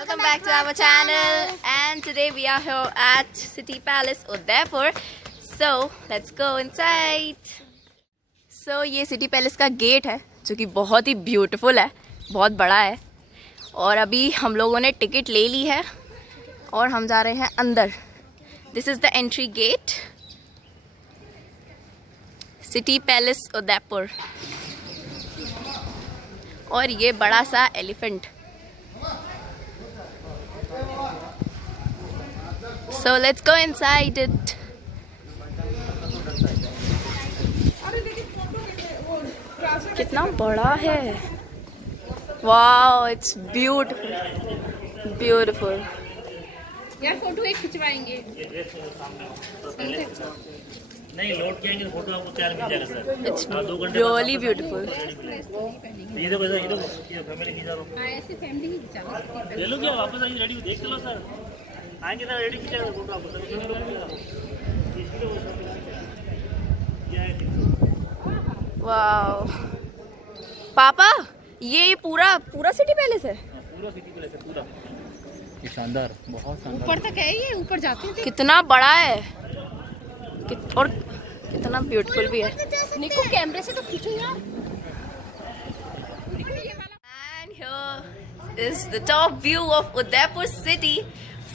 Welcome back to our channel, and today we are here at City Palace Udaipur. So let's go inside. So ये City Palace का gate है जो कि बहुत ही beautiful है, बहुत बड़ा है। और अभी हम लोगों ने टिकट ले ली है और हम जा रहे हैं अंदर। This is the entry gate, City Palace Udaipur। और ये बड़ा सा elephant. So let's go inside it. कितना बड़ा है। Wow, it's beautiful, beautiful. यार फोटो एक खिंचवाएंगे। नहीं लोड किएंगे तो फोटो आपको तैयार मिल जाएगा सर। It's 2 घंटे really beautiful. ये देखो सर, ये देखो फैमिली खींचा लो। ऐसे फैमिली ही चलो। ले लो क्या वापस आइए, रेडी देख लो सर। आएंगे ना रेडी खींचा फोटो आपको सर। Wow. पापा ये पूरा सिटी पैलेस है। पूरा सिटी पैलेस है पूरा। ये शानदार, बहुत शानदार। ऊपर तक है ये, ऊपर जाते हैं। कितना बड़ा है और कितना ब्यूटीफुल भी है। निको कैमरे से तो खींचो यार। And here is the top view of Udaipur city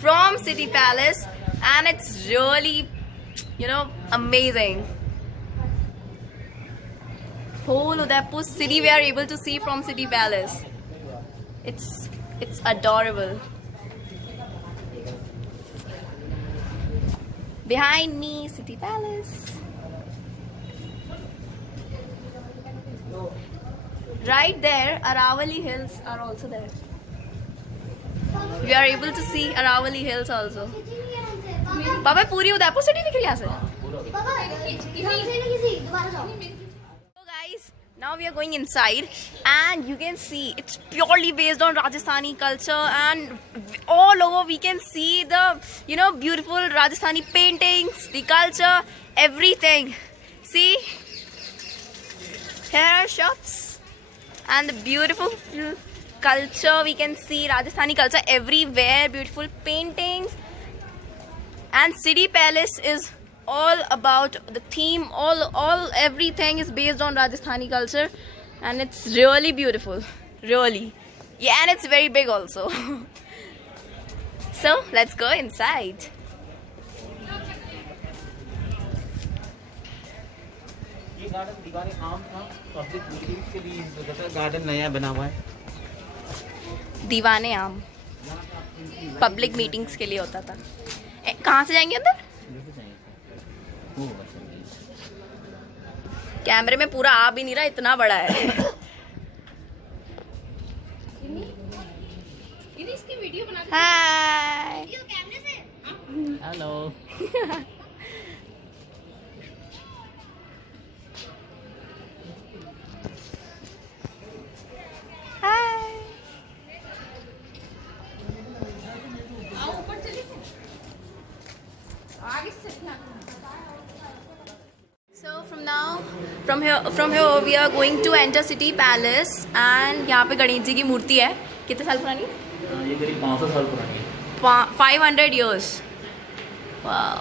from City Palace, and it's really, amazing. Whole Udaipur city we are able to see from City Palace. It's adorable. Behind me, City Palace. Right there, Aravali Hills are also there. We are able to see Aravali Hills also. पापा पूरी Udaipur city दिख रही है यहाँ से। So guys, now we are going inside, and you can see it's purely based on Rajasthani culture, and all over we can see the beautiful Rajasthani paintings, the culture, everything. See, here are shops and the beautiful culture. We can see Rajasthani culture everywhere, beautiful paintings, and City Palace is all about the theme, everything is based on Rajasthani culture, and it's really beautiful, really. Yeah, and it's very big also. So let's go inside. ये garden दीवाने आम था, public meetings के लिए garden नया बना हुआ है। दीवाने आम पब्लिक मीटिंग्स के लिए होता था। कहाँ से जाएंगे अंदर? कैमरे में पूरा आ भी नहीं रहा, इतना बड़ा है। इसकी वीडियो बना। हाय। हेलो। ऊपर चलिए। आगे से चलना। So from here we are going to enter City Palace, and यहाँ पे गणेश जी की मूर्ति है। कितने साल पुरानी? ये करीब 500 साल पुरानी है। 500 years. Wow.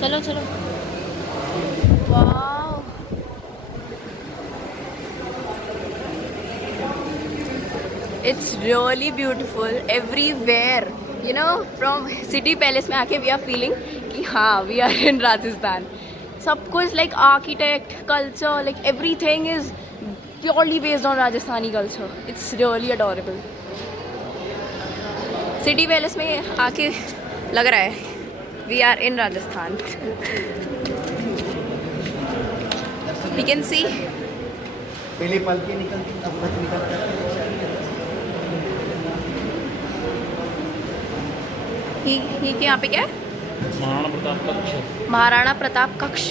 चलो चलो। Wow, it's really beautiful everywhere. From city palace में आके वी आर फीलिंग कि हाँ वी आर इन राजस्थान। सब कुछ like architect, culture, like everything is purely based on Rajasthani culture. It's really adorable. City palace में आके लग रहा है we are in Rajasthan. We can see पहले पलके निकलती अब बच निकल जाती ये यहाँ पे क्या है? महाराणा प्रताप कक्ष। महाराणा प्रताप कक्ष।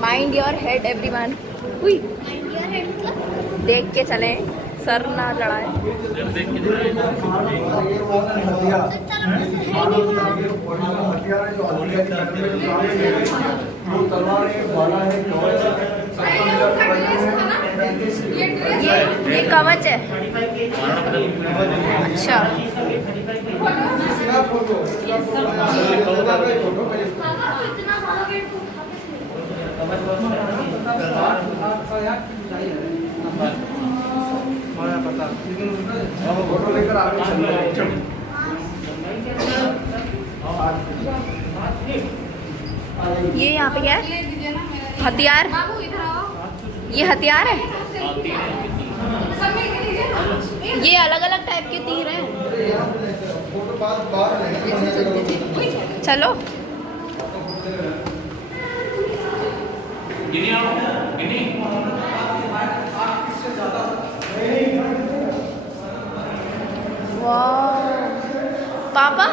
Mind your head everyone. हुई देख के चले, सर ना लड़ाए। ये कवच है। अच्छा फोटो लेकर आगे ये यहाँ पे क्या है? हथियार। ये हथियार है। ये अलग अलग टाइप के तीर हैं। चलो वाह पापा,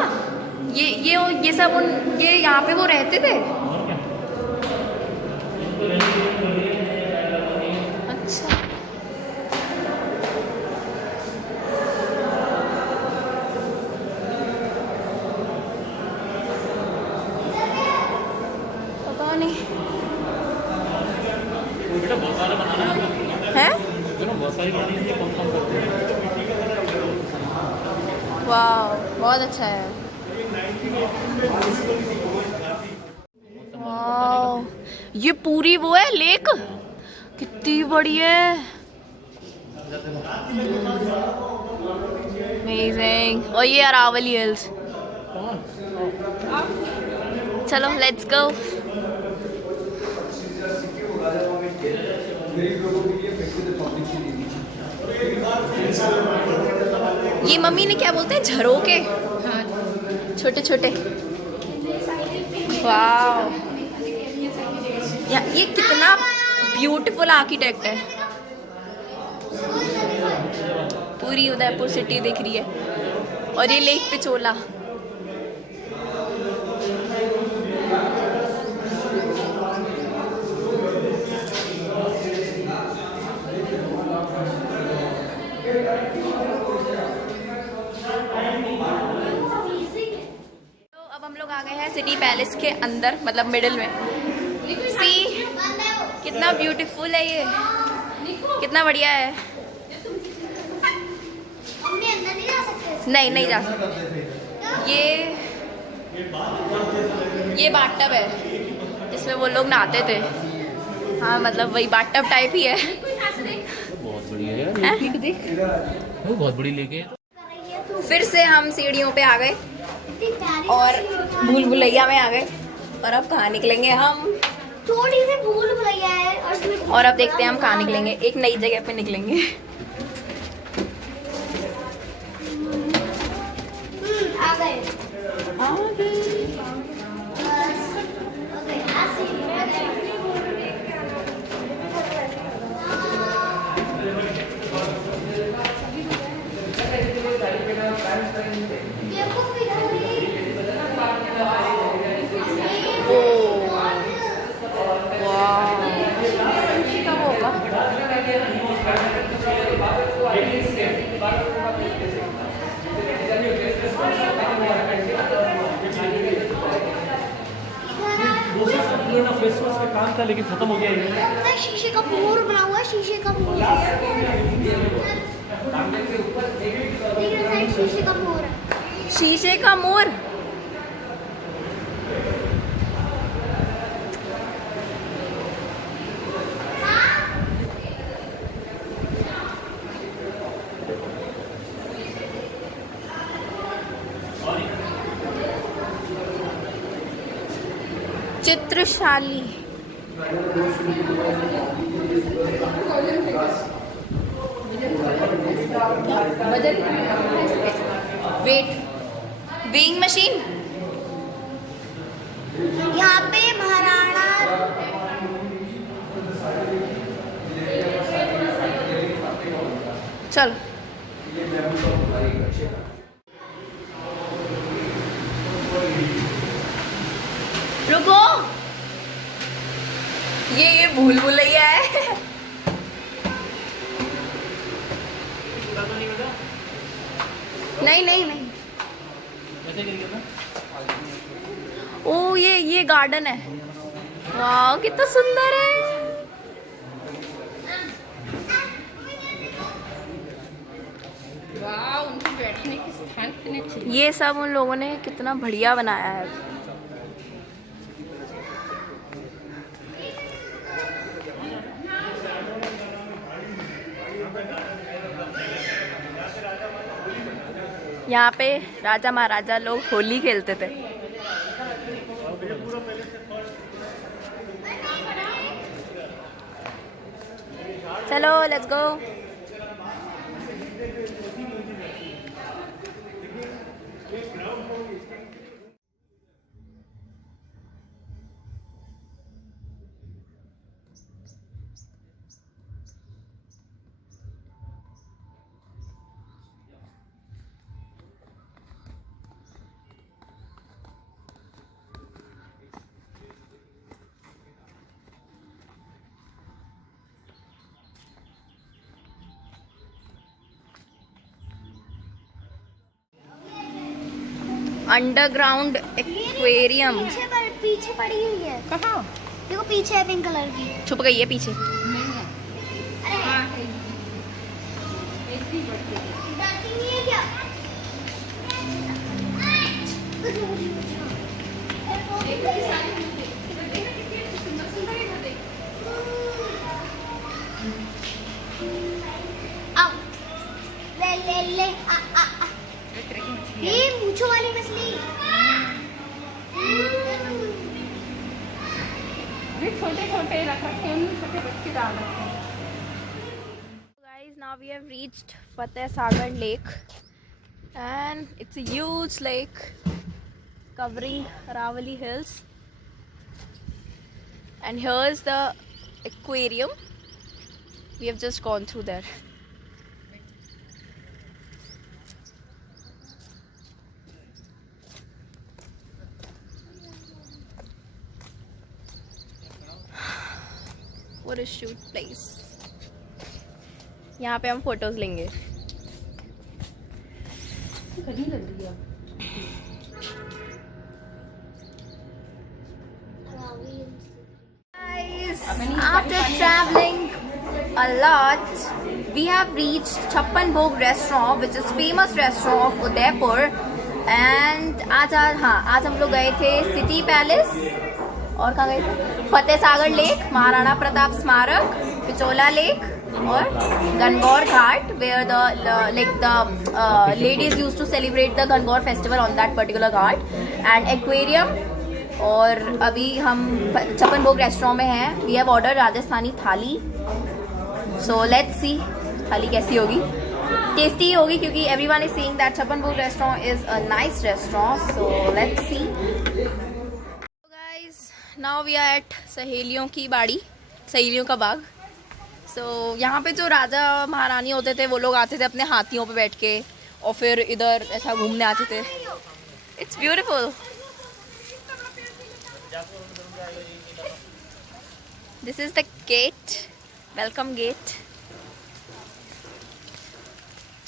ये सब ये यहाँ पे वो रहते थे। अच्छा पता नहीं बेटा बहुत सारे बनाना है है। बहुत सारी बनानी है। कौन कौन करते हैं? वाह बहुत अच्छा है। वाह ये पूरी वो है लेक, कितनी बड़ी है। अमेजिंग। और ये अरावली हिल्स। चलो लेट्स गो। ये मम्मी ने क्या बोलते हैं, झरोके छोटे छोटे। वाह ये कितना ब्यूटीफुल आर्किटेक्ट है। पूरी उदयपुर सिटी दिख रही है और ये लेक पिचोला। आ गए हैं सिटी पैलेस के अंदर, मतलब मिडिल में। सी कितना ब्यूटीफुल है ये, कितना बढ़िया है। नहीं जा सकते। ये बाथटब है जिसमें वो लोग नहाते थे। हाँ मतलब वही बाथटब टाइप ही है। बहुत बढ़िया है। वो बहुत बड़ी लेके। फिर से हम सीढ़ियों पे आ गए और भूल भुलैया में आ गए और अब कहाँ निकलेंगे हम। थोड़ी सी भूल भुलैया है और अब देखते हैं हम कहाँ निकलेंगे। एक नई जगह पे निकलेंगे। आ गए। फेसवाश का काम था लेकिन खत्म हो गया ये। शीशे का मोर बना हुआ है, शीशे का मोर। शीशे का मोर है। शीशे का मोर। चित्रशाली। Weight weighing machine. यहाँ पे महाराणा चल रुको, ये भूल भुलैया है। नहीं नहीं नहीं, ओ ये गार्डन है। वाह कितना सुंदर है। वाह, उनके बैठने के स्थान कितने अच्छे। ये सब उन लोगों ने कितना बढ़िया बनाया है। यहाँ पे राजा महाराजा लोग होली खेलते थे। चलो लेट्स गो। Underground aquarium. पीछे पड़ी हुई है। कहाँ? देखो पीछे है पिंक कलर की। छुप गई है पीछे। नहीं है। अरे हाँ, है। ऐसी बढ़ती है। डरती नहीं है क्या? देखो ये सारी मुझे। देखो कितनी सुंदर सुंदर है इधर देख। आओ। ले आ। एक तरह की मछली है। ये मूंछों वाली मछली। ये छोटे छोटे रख रखे हैं, छोटे बच्चे डाल रखे हैं। Guys, now we have reached Fateh Sagar Lake, and it's a huge lake covering Aravali Hills. And here's the aquarium. We have just gone through there. What a shoot place. यहाँ पे हम फोटोज लेंगे। गर्मी लग रही है। Guys, after traveling a lot, we have reached Chappan Bhog restaurant, which is famous restaurant of Udaipur. And आज हम लोग गए थे सिटी पैलेस, और कहाँ गए थे? फतेह सागर लेक, महाराणा प्रताप स्मारक, पिचोला लेक और गणगौर घाट, where the ladies used to celebrate the Gangor festival on that particular ghat, and aquarium. और अभी हम छप्पन भोग रेस्टोरेंट में हैं। वी हैव ऑर्डर राजस्थानी थाली, सो लेट्स सी थाली कैसी होगी। टेस्टी होगी क्योंकि everyone is saying that Chhappan Bhog restaurant is a nice restaurant, so let's see. Guys, now we are at सहेलियों की बाड़ी, सहेलियों का बाग। सो यहाँ पे जो राजा महारानी होते थे वो लोग आते थे अपने हाथियों पे बैठ के, और फिर इधर ऐसा घूमने आते थे। It's beautiful. This is the gate, welcome gate.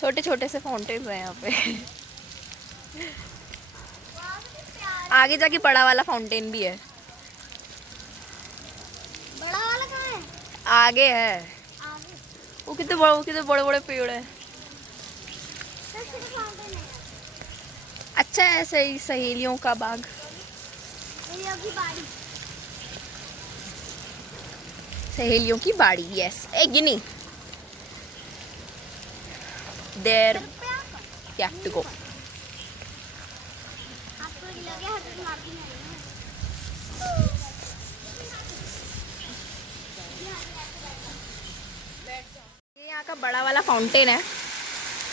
छोटे छोटे से फाउंटेन्स हैं यहाँ पे। आगे जाके बड़ा वाला फाउंटेन भी है। बड़ा वाला कहाँ है? आगे है। आगे। वो कितने बड़े बड़े पेड़ हैं। फाउंटेन है। अच्छा है, सही सहेलियों का बाग। सहेलियों की बाड़ी। सहेलियों की बाड़ी, यस। ए गिनी, there you have to go. आपको लगे हाथ में मार दी नहीं। ये यहाँ का बड़ा वाला फाउंटेन है,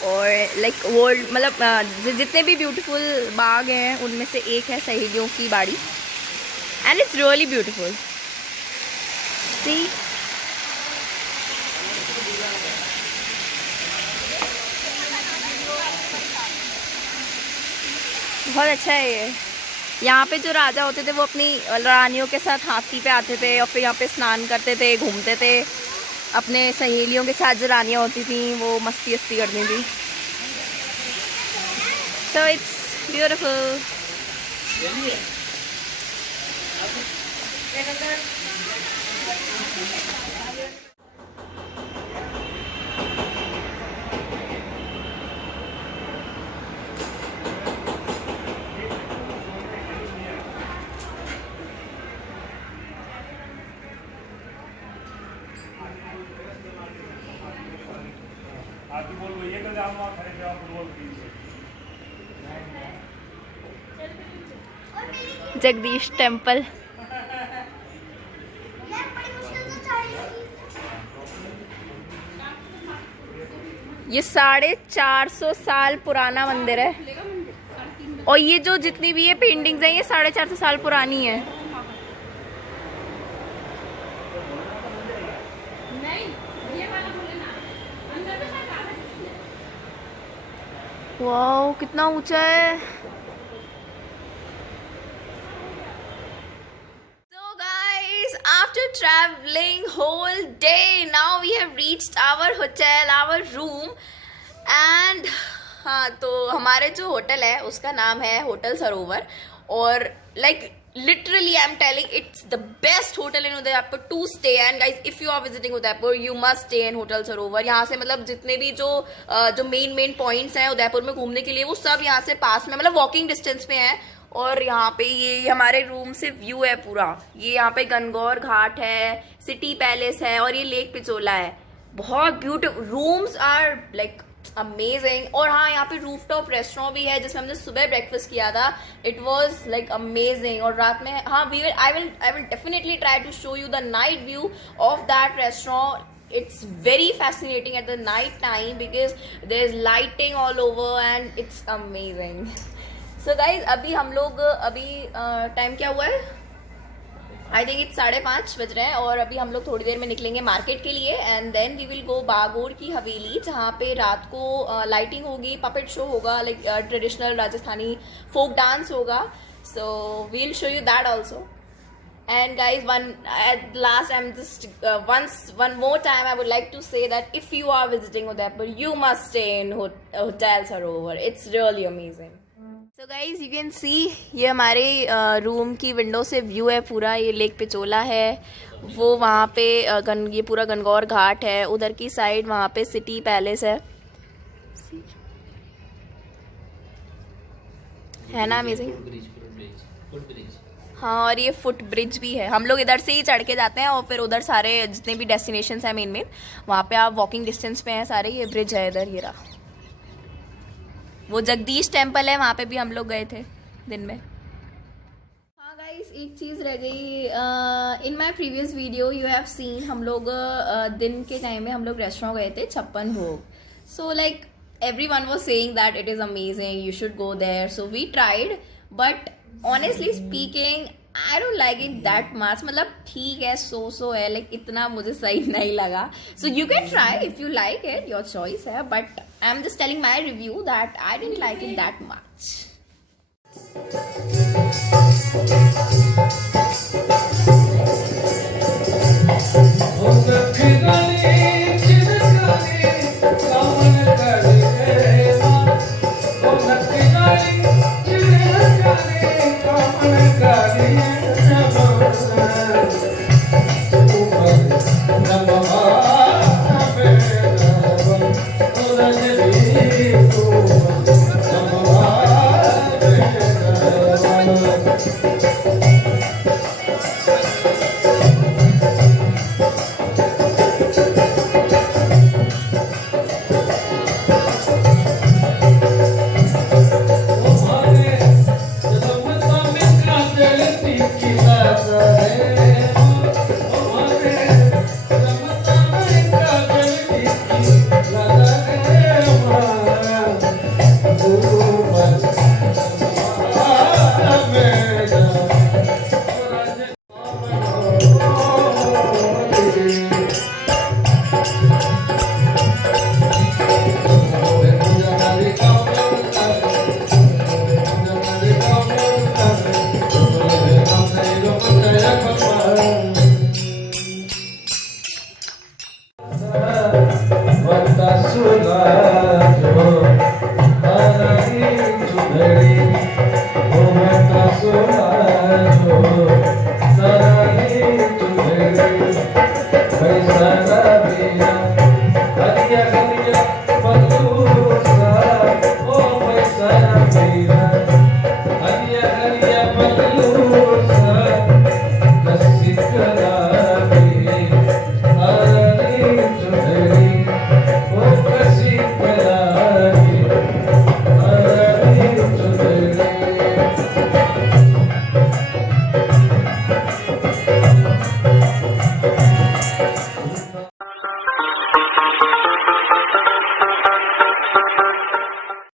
और लाइक वर्ल्ड मतलब जितने भी ब्यूटीफुल बाग हैं उनमें से एक है सहेलियों की बाड़ी, एंड इट्स रियली ब्यूटीफुल। सी बहुत अच्छा है ये। यहाँ पे जो राजा होते थे वो अपनी रानियों के साथ हाथी पे आते थे और फिर यहाँ पे स्नान करते थे, घूमते थे। अपने सहेलियों के साथ जो रानियाँ होती थी वो मस्ती करती थी। So it's beautiful. Jagdish temple. ये 450 साल पुराना मंदिर है और ये जो जितनी भी ये पेंटिंग्स हैं ये 450 साल पुरानी है। वाओ कितना ऊंचा है। So guys, after traveling whole day, now we have reached our hotel, our room, and हाँ तो हमारे जो होटल है उसका नाम है होटल सरोवर और like literally I'm telling it's the best hotel in Udaipur to stay, and guys if you are visiting Udaipur you must stay in hotel सरोवर। यहाँ से मतलब जितने भी जो मेन पॉइंट्स हैं उदयपुर में घूमने के लिए वो सब यहाँ से पास में मतलब वॉकिंग डिस्टेंस पे हैं। और यहाँ पे ये हमारे रूम से व्यू है पूरा। ये यहाँ पे गणगौर घाट है, सिटी पैलेस है और ये लेक पिचोला है। बहुत beautiful rooms are like amazing. और हाँ यहाँ पे रूफटॉप रेस्टोरेंट भी है जिसमें हमने सुबह ब्रेकफास्ट किया था। It was like amazing. और रात में हाँ I will definitely try to show you the night view of that restaurant. It's very fascinating at the night time because there's lighting all over and it's amazing. So guys अभी हम लोग time क्या हुआ है? I think it's 5:30 बज रहे हैं और अभी हम लोग थोड़ी देर में निकलेंगे मार्केट के लिए and then we will go Bagore ki Haveli जहाँ पे रात को लाइटिंग होगी, पपेट शो होगा, like traditional Rajasthani folk dance होगा। So we will show you that also. And guys, at last, I'm just one more time I would like to say that if you are visiting Udaipur, you must stay in Hotel Sarovar. It's really amazing. So guys, you can see ये हमारे room की window से view है पूरा। ये lake Pichola है, वो वहाँ पे ये पूरा गणगौर घाट है, उधर की साइड वहाँ पे सिटी पैलेस है ना अमेजिंग। हाँ और ये फुट ब्रिज भी है। हम लोग इधर से ही चढ़ के जाते हैं और फिर उधर सारे जितने भी डेस्टिनेशंस हैं मेन वहाँ पे आप वॉकिंग डिस्टेंस पे हैं सारे। ये ब्रिज है इधर, ये रहा। वो जगदीश टेम्पल है, वहाँ पे भी हम लोग गए थे दिन में। हाँ गाइस एक चीज़ रह गई। In my previous video you have seen हम लोग दिन के टाइम में हम लोग रेस्टोरेंट गए थे 56 भोग। So like everyone was saying that it is amazing, you should go there. So we tried, but honestly speaking I don't like it that much. मतलब ठीक है, so है, like इतना मुझे सही नहीं लगा। So you can try if you like it, your choice है, but I'm just telling my review that I didn't like it that much. हो